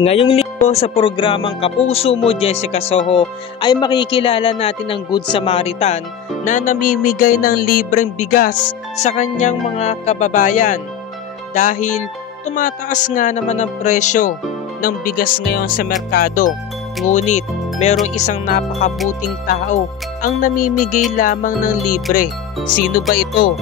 Ngayong linggo sa programang Kapuso Mo Jessica Soho ay makikilala natin ang Good Samaritan na namimigay ng libreng bigas sa kanyang mga kababayan. Dahil tumataas nga naman ang presyo ng bigas ngayon sa merkado. Ngunit merong isang napakabuting tao ang namimigay lamang ng libre. Sino ba ito?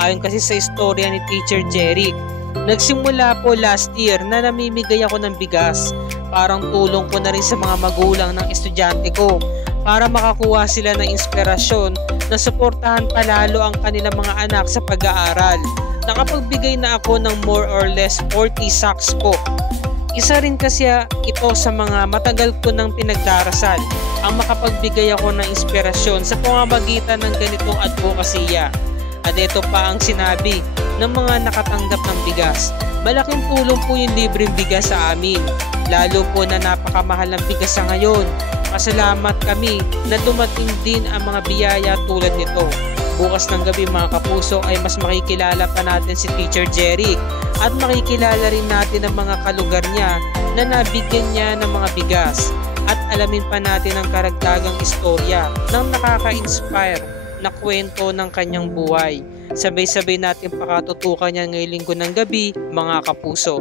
Ayon kasi sa istorya ni Teacher Jeric, nagsimula po last year na namimigay ako ng bigas. Parang tulong ko na rin sa mga magulang ng estudyante ko para makakuha sila ng inspirasyon na suportahan palalo ang kanilang mga anak sa pag-aaral. Nakapagbigay na ako ng more or less 40 sacks po. Isa rin kasi ito sa mga matagal ko nang pinagdarasal ang makapagbigay ako ng inspirasyon sa pamamagitan ng ganitong advokasya. At ito pa ang sinabi ng mga nakatanggap ng bigas. Malaking tulong po yung libreng bigas sa amin, lalo po na napakamahal ng bigas sa ngayon. Pasalamat kami na dumating din ang mga biyaya tulad nito. Bukas ng gabi mga kapuso ay mas makikilala pa natin si Teacher Jeric at makikilala rin natin ang mga kalugar niya na nabigyan niya ng mga bigas at alamin pa natin ang karagdagang istorya ng nakaka-inspire na kwento ng kanyang buhay. Sabay-sabay natin pakatutukan yan ngayong linggo ng gabi mga kapuso.